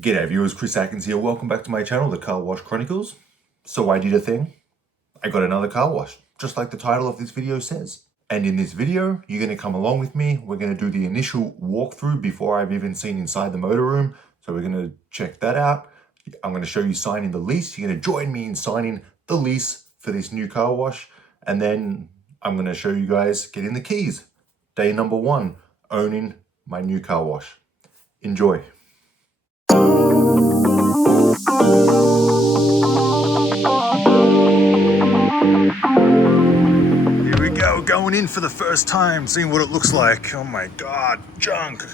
G'day viewers, Chris Atkins here. Welcome back to my channel, The Car Wash Chronicles. So I did a thing. I got another car wash, just like the title of this video says. And in this video, you're going to come along with me. We're going to do the initial walkthrough before I've even seen inside the motorroom. So we're going to check that out. I'm going to show you signing the lease. You're going to join me in signing the lease for this new car wash. And then I'm going to show you guys getting the keys. Day number 1, owning my new car wash. Enjoy. Here we go, going in for the first time, seeing what it looks like. Oh my god, junk.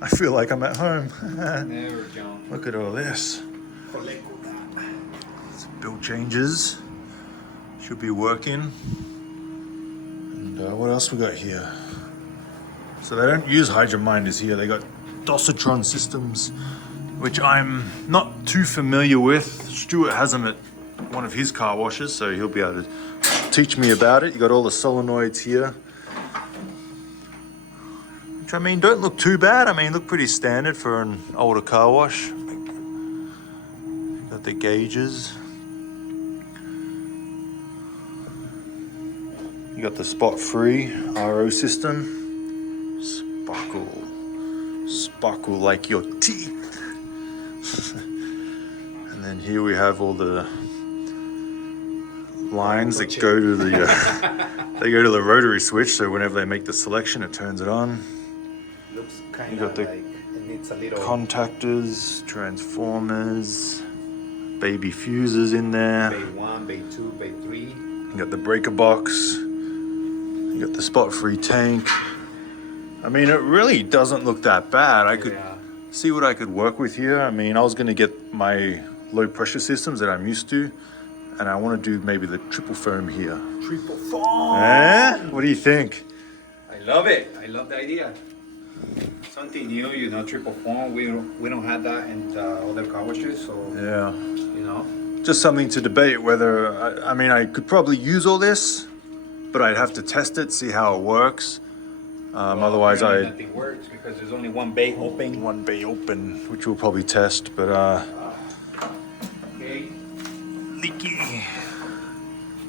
I feel like I'm at home. Never junk. Look at all this. Some bill changes. Should be working. And what else we got here? So they don't use hydrominders here. They got dosatron systems, which I'm not too familiar with. Stuart has them at one of his car washes, so he'll be able to teach me about it. You got all the solenoids here, which I mean don't look too bad. I mean look pretty standard for an older car wash. Got the gauges. You got the spot-free RO system. Sparkle like your teeth. And then here we have all the lines that go to the they go to the rotary switch, so whenever they make the selection it turns it on. Looks kind You got of the like it needs a little contactors, transformers, baby fuses in there. bay 1, bay 2, bay 3. You got the breaker box. You got the spot-free tank. I mean, it really doesn't look that bad. I could see what I could work with here. I mean, I was going to get my low pressure systems that I'm used to, and I want to do maybe the triple foam here. Triple foam. Eh? What do you think? I love it. I love the idea. Something new, you know, triple foam. We don't have that in other car washes, so Yeah. you know. Just something to debate whether, I mean, I could probably use all this, but I'd have to test it, see how it works. Well, Otherwise, nothing works because there's only one bay open. one bay open, which we'll probably test, but Okay. leaky.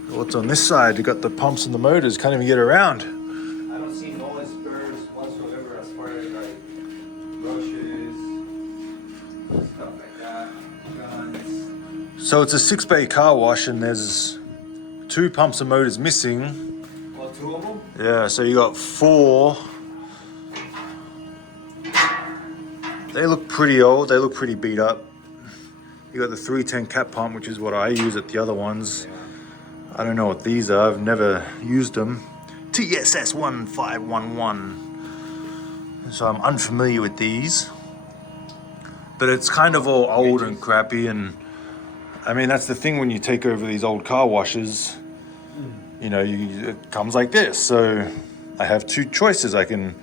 What's on this side? You got the pumps and the motors. Can't even get around. I don't see no spares whatsoever as far as like brushes, stuff like that, guns. So it's a 6-bay car wash, and there's 2 pumps and motors missing. Well, 2 of them. Yeah, so you got 4. They look pretty old. They look pretty beat up. You got the 310 cap pump, which is what I use at the other ones. I don't know what these are. I've never used them. TSS 1511. So I'm unfamiliar with these. But it's kind of all old and crappy, and I mean that's the thing when you take over these old car washes. You know, it comes like this. So I have 2 choices. I can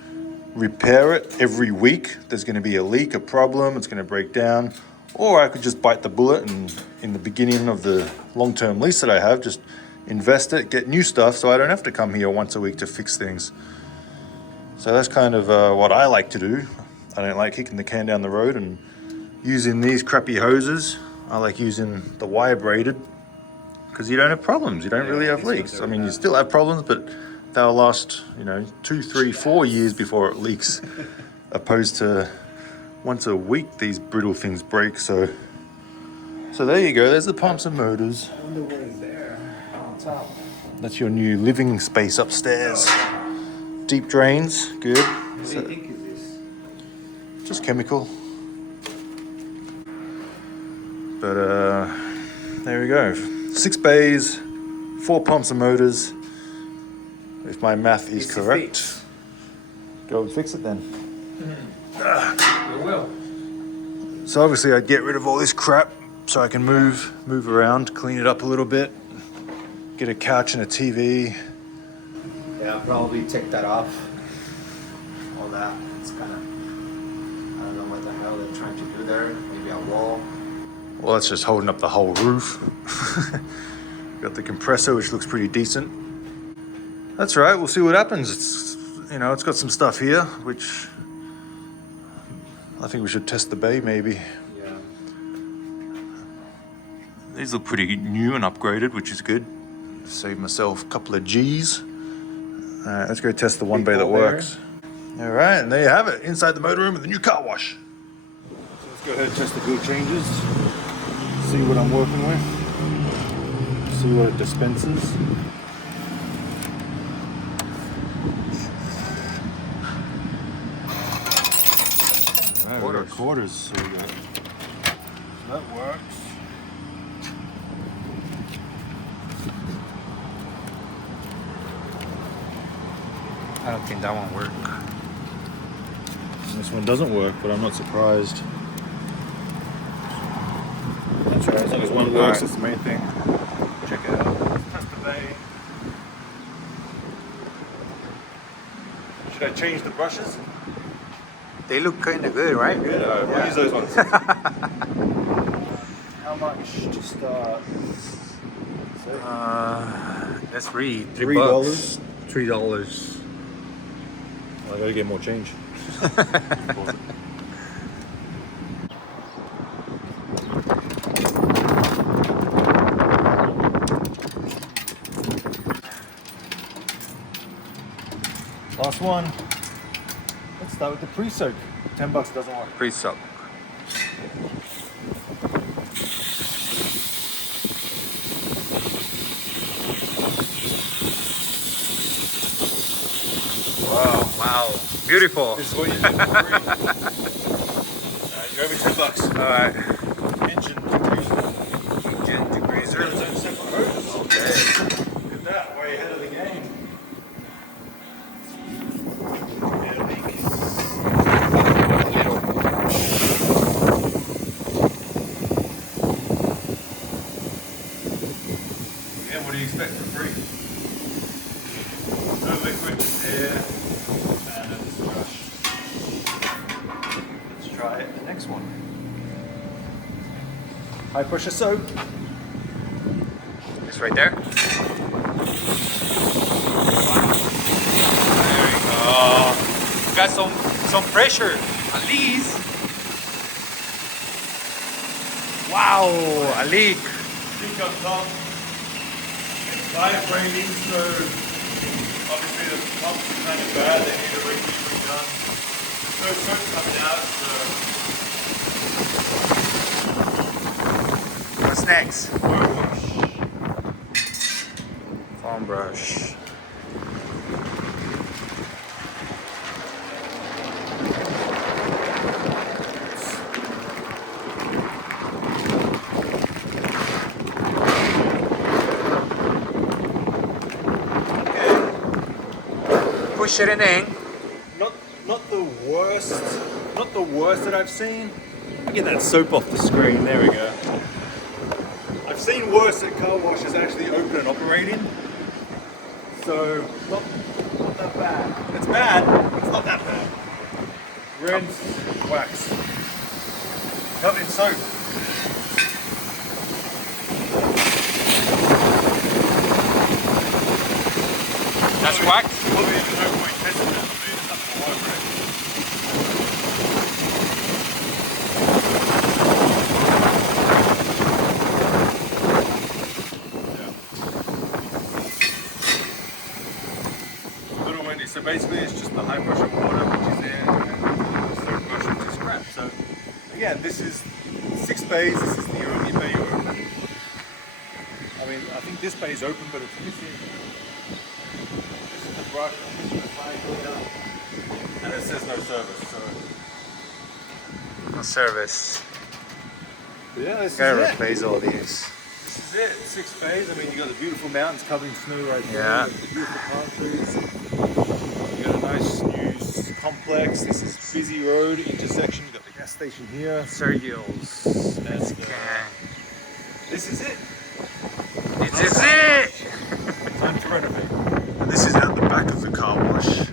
repair it every week. There's going to be a leak, a problem, it's going to break down. Or I could just bite the bullet and in the beginning of the long-term lease that I have, just invest it, get new stuff so I don't have to come here once a week to fix things. So that's kind of what I like to do. I don't like kicking the can down the road and using these crappy hoses. I like using the wire braided, because you don't have problems. You don't really have leaks. I mean, you still have problems, but they'll last, you know, 2, 3, 4 years before it leaks, opposed to once a week these brittle things break. So there you go. There's the pumps and motors. I wonder what is there on top. That's your new living space upstairs. Deep drains, good. What do you think is this? Just chemical. But there we go. 6 bays, 4 pumps and motors. If my math is correct. Go and fix it then. We will. So obviously I'd get rid of all this crap so I can move around, clean it up a little bit, get a couch and a TV. Yeah, I'll probably take that off. All that. It's kind of, I don't know what the hell they're trying to do there. Maybe a wall. Well, that's just holding up the whole roof. Got the compressor, which looks pretty decent. That's right, we'll see what happens. It's, you know, it's got some stuff here, which I think we should test the bay maybe. Yeah. These look pretty new and upgraded, which is good. Save myself a couple of G's. Alright, let's go test the one bay that works. Alright, and there you have it. Inside the motorroom with the new car wash. So let's go ahead and test the fuel changes. See what I'm working with. See what it dispenses. Alright, we got quarters, so we got... that works. I don't think that won't work. This one doesn't work, but I'm not surprised. That's right, as long as one works, that's the main thing. Check it out. Test the bay. Should I change the brushes? They look kind of good, right? Good, we'll use those ones. How much to start? Let's read. $3. $3. I gotta get more change. Last one. Let's start with the pre-soak. $10 doesn't work. Pre-soak. Wow. Beautiful. This is what you do for free. You owe me $10. Alright. Engine degreaser. Engine degreaser. Its own separate hose. Okay. Look at that, way ahead of the game. Yeah, what do you expect for free? No liquid, just air, and a brush. Let's try the next one. High pressure soap. It's right there. There you go. Got some pressure, at least. Wow, a leak. Leak up top. It's vibrating, so obviously the pumps are kind of bad. They need a redone. There's no soap coming out, so What's next? foam wash. Foam brush. Push it in. Not the worst that I've seen. Get that soap off the screen. There we go. I've seen worse at car washes actually open and operating. So not that bad. It's bad, but it's not that bad. Rinse, wax. Covered in soap. That's wax. Probably there's no point testing that. I mean, it's nothing to work with. Little windy. So basically, it's just the high pressure water which is there, and the soap brush which is crap. So again, this is 6 bays. This is the only bay open. I mean, I think this bay is open, but it's missing. This is the brush. This is the flag here, and it says no service. So No service. yeah, this Gotta is it. replace all these. This is it. 6 bays. I mean, you got the beautiful mountains covered in snow right there. Yeah. The beautiful palm trees. You got a nice new complex. This is busy road intersection. You got the gas station here. Sergio's. That's this is it. This is it. Time to renovate. And this is out the back of the car wash.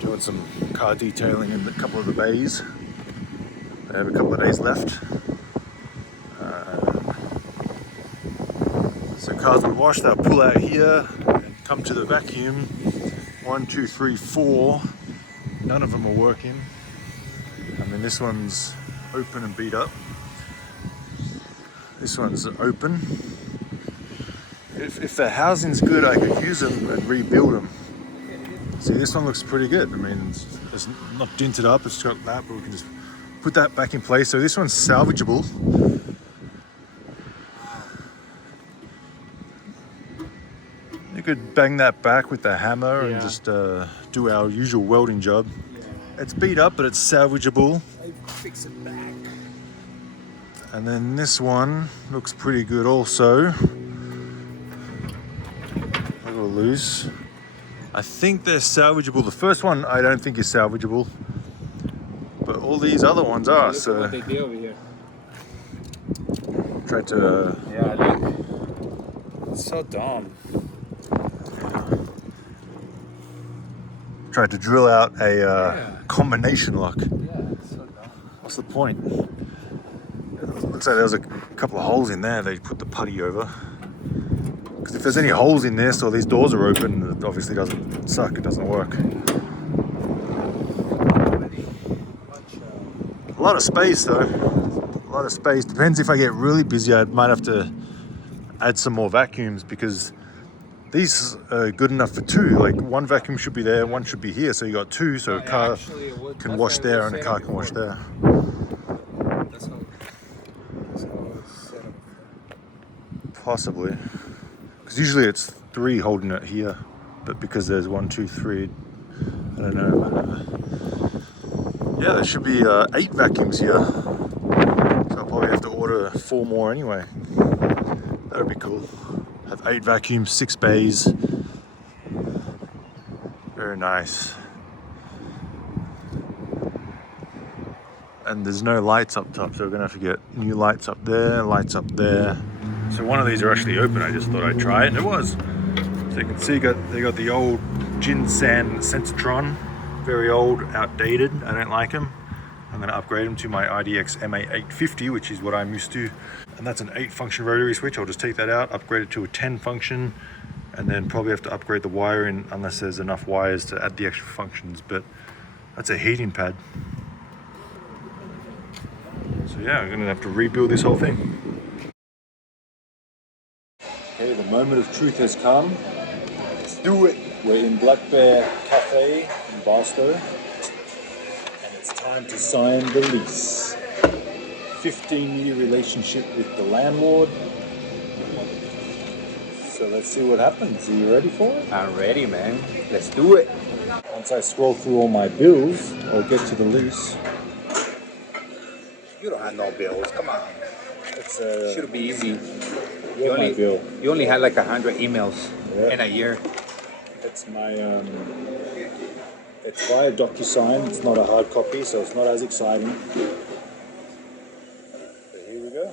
Doing some car detailing in a couple of the bays. They have a couple of days left. So cars we wash, they'll pull out here and come to the vacuum. 1, 2, 3, 4. None of them are working. I mean, this one's open and beat up. This one's open. If the housing's good, I could use them and rebuild them. See, this one looks pretty good. I mean, it's not dinted up, it's got that, but we can just put that back in place. So this one's salvageable. You could bang that back with the hammer and just do our usual welding job. It's beat up, but it's salvageable. Fix it back. And then this one looks pretty good also. A little loose. I think they're salvageable. The first one I don't think is salvageable, but all these other ones are. Look So at what they did over here. tried to. Yeah, look. It's so dumb. Tried to drill out a combination lock. Yeah, it's so dumb. What's the point? Looks like there was a couple of holes in there. They put the putty over. Because if there's any holes in this or these doors are open, it obviously doesn't suck. It doesn't work. A lot of space though. A lot of space. Depends if I get really busy. I might have to add some more vacuums because these are good enough for two. Like one vacuum should be there, one should be here. So you got two. So a car can wash there and a car can wash there. That's how it's set up. Possibly. Because usually it's three holding it here. But because there's 1, 2, 3, I don't know. Yeah, there should be 8 vacuums here. So I'll probably have to order 4 more anyway. That'd be cool. Have 8 vacuums, 6 bays. Very nice. And there's no lights up top, so we're gonna have to get new lights up there, lights up there. So one of these are actually open. I just thought I'd try it, and it was. So you can see they got the old Jinsan Sensitron, very old, outdated. I don't like them. I'm gonna upgrade them to my IDX MA850, which is what I'm used to. And that's an 8 function rotary switch. I'll just take that out, upgrade it to a 10 function, and then probably have to upgrade the wiring unless there's enough wires to add the extra functions. But that's a heating pad. So yeah, I'm gonna have to rebuild this whole thing. Okay, the moment of truth has come. Let's do it. We're in Black Bear Cafe in Barstow, and it's time to sign the lease. 15-year relationship with the landlord. So let's see what happens. Are you ready for it? I'm ready, man. Let's do it. Once I scroll through all my bills, I'll get to the lease. You don't have no bills. Come on. It's Should be easy. my bill. You only had like 100 emails in a year. It's my it's via DocuSign. It's not a hard copy, so it's not as exciting. So here we go.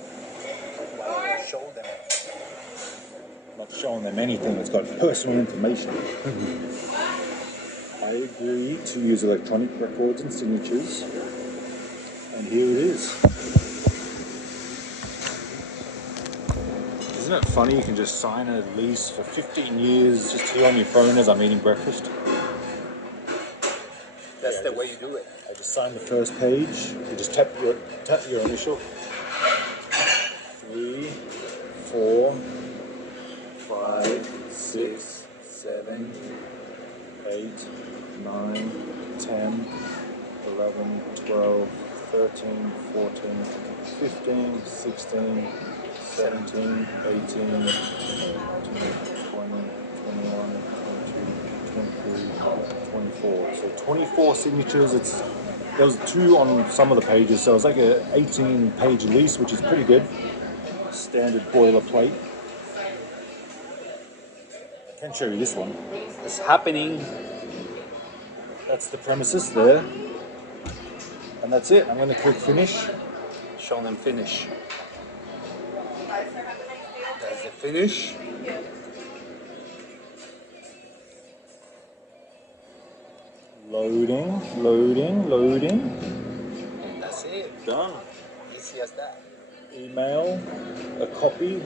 Show them. Not showing them anything. It's got personal information. I agree to use electronic records and signatures, and here it is. Isn't it funny you can just sign a lease for 15 years just here on your phone as I'm eating breakfast? That's the way you do it. I just signed the first page. You just tap your initial. 3, 4, 5, 6, 7, 8, 9, 10, 11, 12, 13, 14, 15, 16, 17, 18, 20, 21, 22, 23, 24. So 24 signatures. There was 2 on some of the pages, so it was like a 18-page lease, which is pretty good. Standard boilerplate. I can show you this one. It's happening. That's the premises there. And that's it. I'm going to click finish. Show them finish. That's the finish. Loading, loading, loading. And that's it. Done. Easy as that. Email, a copy.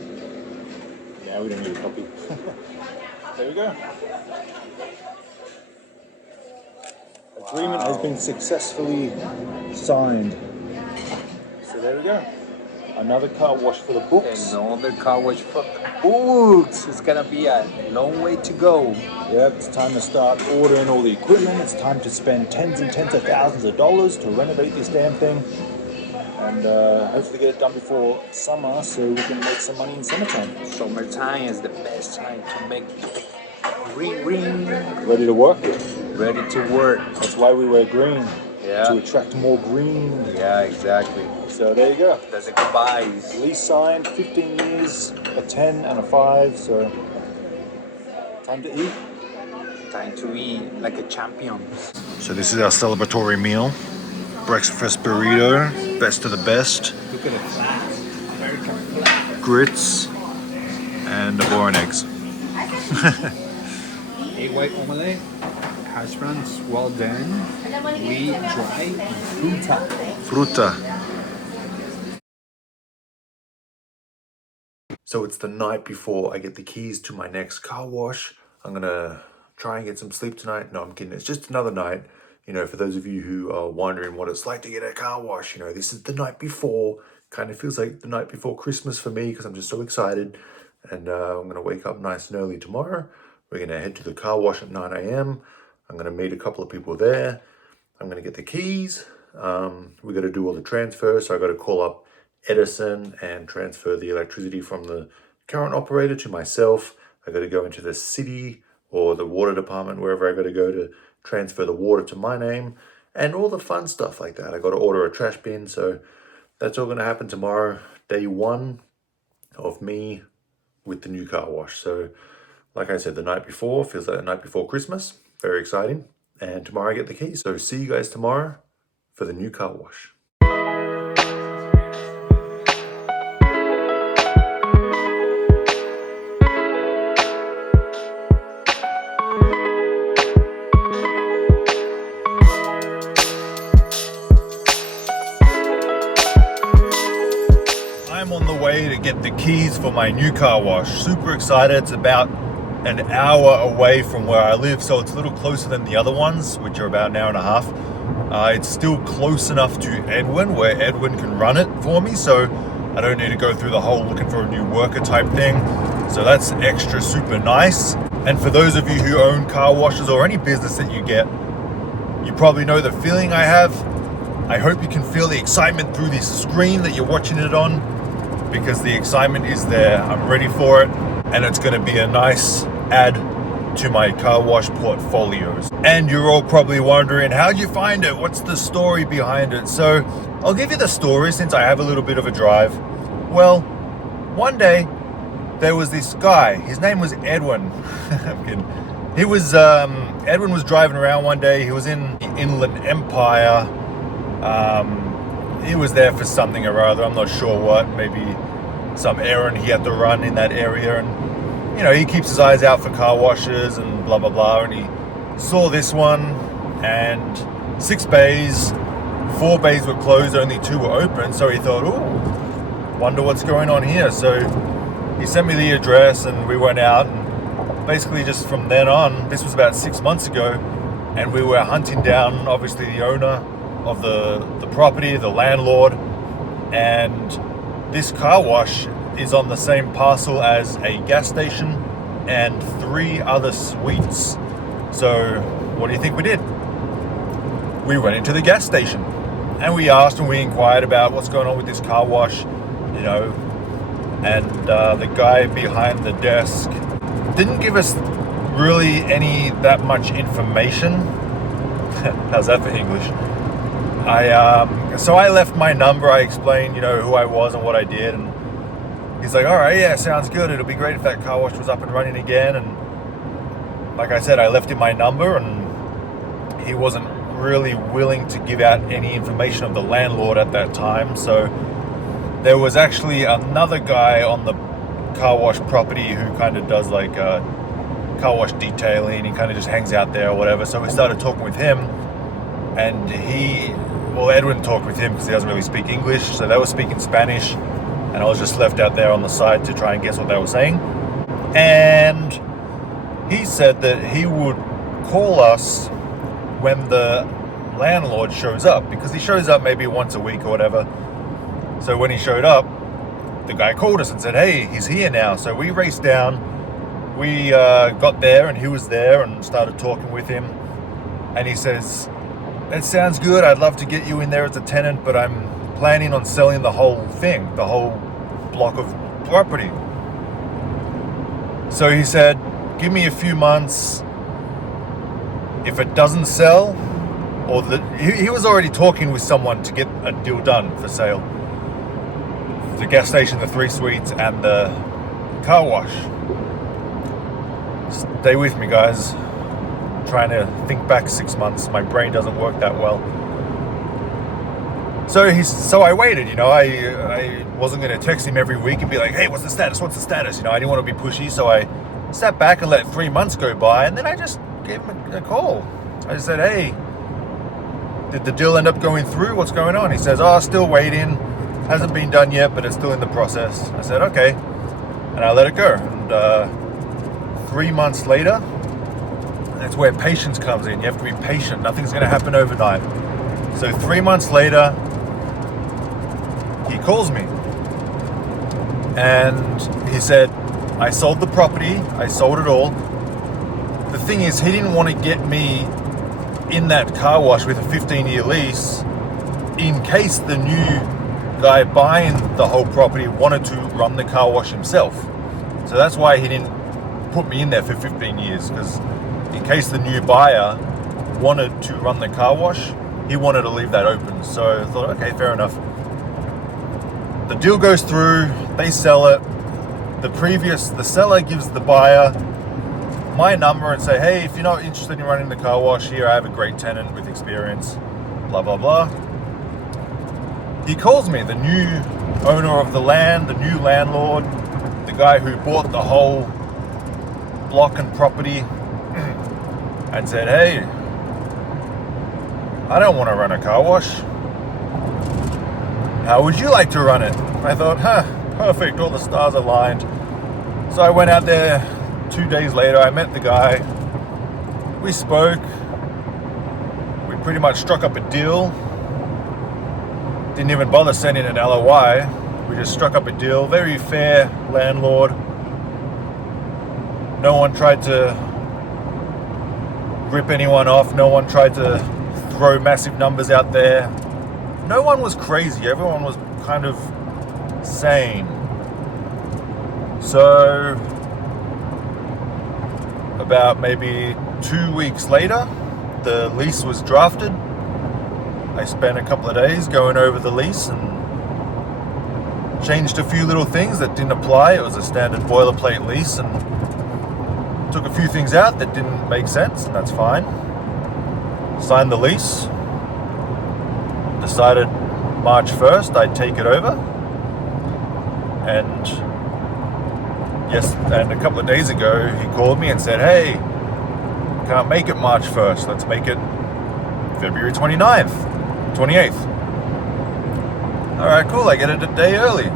Yeah, we don't need a copy. There we go. Agreement has been successfully signed. there we go. Another car wash for the books. Another car wash for books. It's gonna be a long way to go. Yep, it's time to start ordering all the equipment. It's time to spend tens and tens of thousands of dollars to renovate this damn thing. And hopefully get it done before summer so we can make some money in summertime. Summertime is the best time to make ring ring. Ready to work? Ready to work. That's why we wear green. Yeah. To attract more green. Yeah, exactly. So there you go. That's the goodbyes. Lease signed, 15 years, a 10 and a 5, so time to eat. Time to eat like a champion. So this is our celebratory meal. Breakfast burrito, best of the best. Look at the class. American class. Grits and the boiled eggs. Egg white omelette. Hash browns well done. We try fruta. Fruta. So it's the night before I get the keys to my next car wash. I'm gonna try and get some sleep tonight. No, I'm kidding. It's just another night. You know, for those of you who are wondering what it's like to get a car wash, you know, this is the night before. Kind of feels like the night before Christmas for me because I'm just so excited. And I'm gonna wake up nice and early tomorrow. We're gonna head to the car wash at 9 a.m. I'm gonna meet a couple of people there. I'm gonna get the keys. We gotta do all the transfers. So I gotta call up Edison and transfer the electricity from the current operator to myself. I got to go into the city or the water department, wherever I got to go to transfer the water to my name and all the fun stuff like that. I got to order a trash bin. So that's all going to happen tomorrow, day one of me with the new car wash. So like I said, the night before feels like the night before Christmas. Very exciting. And tomorrow I get the keys. So see you guys tomorrow for the new car wash. I'm on the way to get the keys for my new car wash. Super excited. It's about an hour away from where I live, so it's a little closer than the other ones, which are about an hour and a half. It's still close enough to Edwin, where Edwin can run it for me, so I don't need to go through the whole looking for a new worker type thing. So that's extra super nice. And for those of you who own car washes or any business that you get, you probably know the feeling I have. I hope you can feel the excitement through this screen that you're watching it on, because the excitement is there. I'm ready for it, and it's going to be a nice add to my car wash portfolios. And you're all probably wondering, how'd you find it? What's the story behind it? So I'll give you the story since I have a little bit of a drive. Well, one day there was this guy. His name was Edwin. I'm kidding. He was Edwin was driving around one day. He was in the Inland Empire. He was there for something or other. I'm not sure what. Maybe some errand he had to run in that area. And, you know, he keeps his eyes out for car washes and blah, blah, blah. And he saw this one, and 6 bays, 4 bays were closed, only 2 were open. So he thought, ooh, wonder what's going on here. So he sent me the address and we went out. And basically just from then on, this was about 6 months ago, and we were hunting down, obviously, the owner of the property, the landlord, and this car wash is on the same parcel as a gas station and 3 other suites. So what do you think we did? We went into the gas station and we asked and we inquired about what's going on with this car wash, you know, and the guy behind the desk didn't give us really that much information. How's that for English? So I left my number. I explained, you know, who I was and what I did, and he's like, all right, yeah, sounds good. It'll be great if that car wash was up and running again. And like I said, I left him my number, and he wasn't really willing to give out any information of the landlord at that time. So there was actually another guy on the car wash property who kind of does like car wash detailing. He kind of just hangs out there or whatever. So we started talking with him, and Edwin talked with him because he doesn't really speak English, so they were speaking Spanish, and I was just left out there on the side to try and guess what they were saying. And he said that he would call us when the landlord shows up, because he shows up maybe once a week or whatever. So when he showed up, the guy called us and said, hey, he's here now. So we raced down. We got there and he was there and started talking with him. And he says, that sounds good. I'd love to get you in there as a tenant, but I'm planning on selling the whole thing, the whole block of property. So he said, give me a few months. If it doesn't sell, or he was already talking with someone to get a deal done for sale. The gas station, the 3 suites, and the car wash. Stay with me, guys. I'm trying to think back 6 months. My brain doesn't work that well. So I waited, you know. I wasn't going to text him every week and be like, hey, what's the status? What's the status? You know, I didn't want to be pushy, so I sat back and let 3 months go by, and then I just gave him a call. I just said, hey, did the deal end up going through? What's going on? He says, oh, still waiting. Hasn't been done yet, but it's still in the process. I said, okay. And I let it go. And 3 months later, that's where patience comes in. You have to be patient. Nothing's going to happen overnight. So 3 months later, he calls me. And he said, I sold the property. I sold it all. The thing is, he didn't want to get me in that car wash with a 15-year lease in case the new guy buying the whole property wanted to run the car wash himself. So that's why he didn't put me in there for 15 years, because in case the new buyer wanted to run the car wash, he wanted to leave that open. So I thought, okay, fair enough. The deal goes through, they sell it. The seller gives the buyer my number and say, hey, if you're not interested in running the car wash here, I have a great tenant with experience, blah, blah, blah. He calls me, the new owner of the land, the new landlord, the guy who bought the whole block and property, and said, hey, I don't want to run a car wash. How would you like to run it? I thought, perfect, all the stars aligned. So I went out there 2 days later, I met the guy, we spoke, we pretty much struck up a deal. Didn't even bother sending an LOI. We just struck up a deal. Very fair landlord. No one tried to rip anyone off. No one tried to throw massive numbers out there. No one was crazy. Everyone was kind of sane. So about maybe 2 weeks later, the lease was drafted. I spent a couple of days going over the lease and changed a few little things that didn't apply. It was a standard boilerplate lease, and took a few things out that didn't make sense, and that's fine. Signed the lease. Decided March 1st I'd take it over. And a couple of days ago he called me and said, hey, can't make it March 1st. Let's make it February 29th. 28th. Alright, cool, I get it a day early.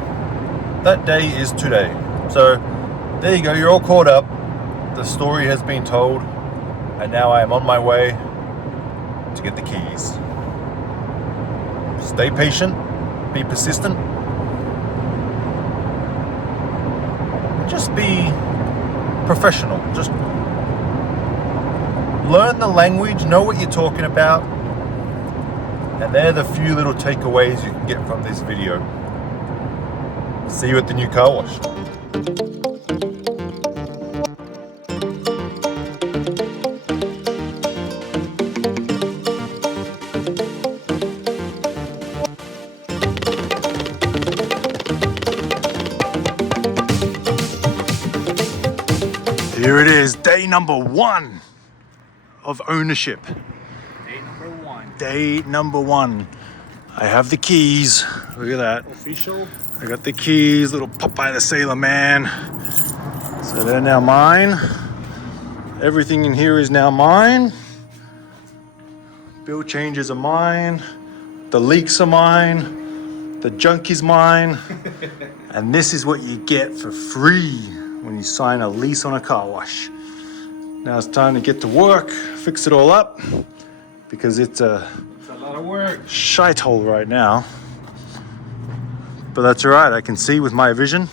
That day is today. So there you go, you're all caught up. The story has been told, and now I am on my way to get the keys. Stay patient, be persistent, and just be professional. Just learn the language, know what you're talking about. And they're the few little takeaways you can get from this video. See you at the new car wash. Here it is, day number 1 of ownership. Day number 1. I have the keys. Look at that. Official. I got the keys, little Popeye the Sailor Man. So they're now mine. Everything in here is now mine. Bill changes are mine. The leaks are mine. The junk is mine. And this is what you get for free when you sign a lease on a car wash. Now it's time to get to work, fix it all up, because it's a lot of work. shite hole right now. But that's all right. I can see with my vision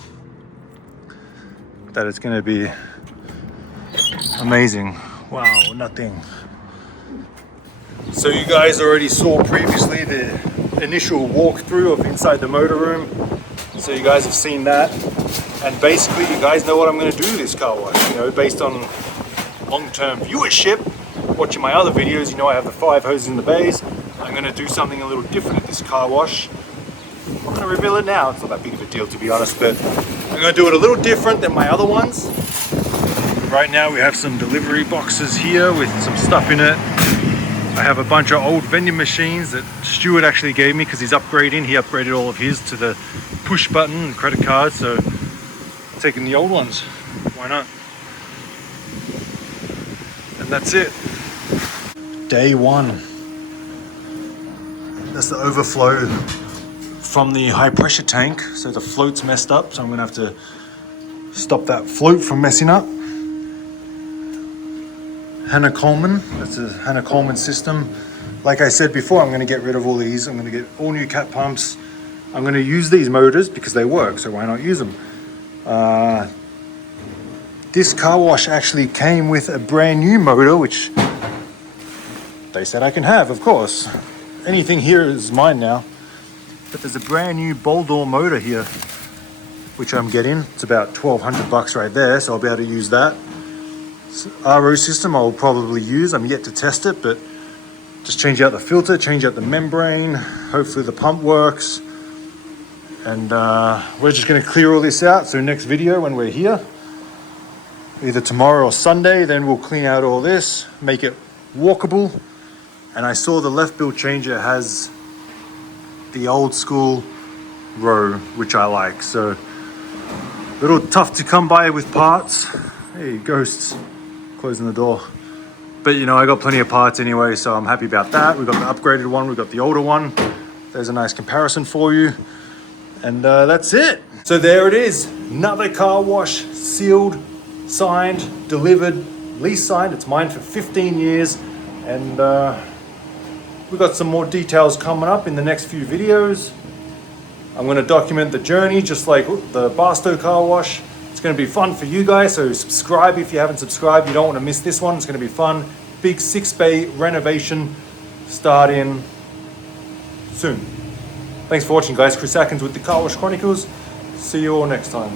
that it's going to be amazing. Wow, nothing. So you guys already saw previously the initial walkthrough of inside the motor room. So you guys have seen that. And basically you guys know what I'm going to do with this car wash. You know, based on long-term viewership, watching my other videos, you know I have the 5 hoses in the bays. I'm going to do something a little different at this car wash. I'm going to reveal it now. It's not that big of a deal, to be honest, but I'm going to do it a little different than my other ones. Right now we have some delivery boxes here with some stuff in it. I have a bunch of old vending machines that Stuart actually gave me because he's upgrading. He upgraded all of his to the push button credit card, so I'm taking the old ones. Why not? And that's it. Day 1. That's the overflow from the high pressure tank. So the float's messed up, so I'm gonna have to stop that float from messing up. Hannah Coleman, that's a Hannah Coleman system. Like I said before, I'm gonna get rid of all these. I'm gonna get all new cat pumps. I'm gonna use these motors because they work, so why not use them? This car wash actually came with a brand new motor, which they said I can have, of course. Anything here is mine now. But there's a brand new bowl door motor here, which I'm getting. It's about $1,200 right there, so I'll be able to use that. RO system I'll probably use. I'm yet to test it, but just change out the filter, change out the membrane. Hopefully the pump works. And we're just gonna clear all this out. So next video when we're here, either tomorrow or Sunday, then we'll clean out all this, make it walkable. And I saw the left bill changer has the old school row, which I like. So a little tough to come by with parts. Hey, ghosts, closing the door. But you know, I got plenty of parts anyway, so I'm happy about that. We've got the upgraded one, we've got the older one. There's a nice comparison for you. And that's it. So there it is, another car wash, sealed, signed, delivered, lease signed. It's mine for 15 years. And we've got some more details coming up in the next few videos. I'm going to document the journey just like the Barstow car wash. It's going to be fun for you guys, so subscribe if you haven't subscribed. You don't want to miss this one. It's going to be fun. Big 6-bay renovation starting soon. Thanks for watching, guys. Chris Atkins with the Car Wash Chronicles. See you all next time.